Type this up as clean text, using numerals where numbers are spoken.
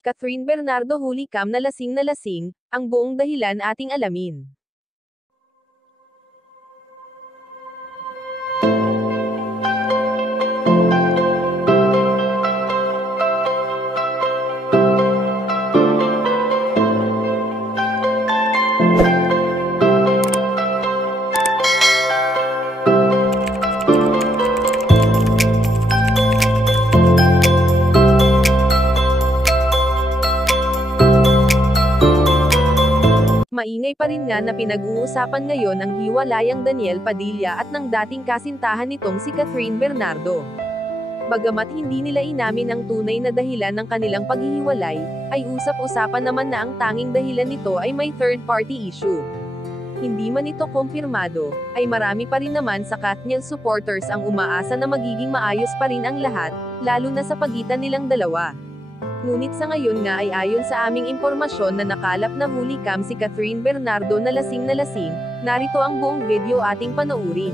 Catherine Bernardo huli cam na lasing, ang buong dahilan ating alamin. Maingay pa rin nga na pinag-uusapan ngayon ang hiwalayang Daniel Padilla at ng dating kasintahan nitong si Catherine Bernardo. Bagamat hindi nila inamin ang tunay na dahilan ng kanilang paghihiwalay, ay usap-usapan naman na ang tanging dahilan nito ay may third-party issue. Hindi man ito kumpirmado, ay marami pa rin naman sa Katniel supporters ang umaasa na magiging maayos pa rin ang lahat, lalo na sa pagitan nilang dalawa. Ngunit sa ngayon nga ay ayon sa aming impormasyon na nakalap na huli cam si Catherine Bernardo na lasing, narito ang buong video ating panoorin.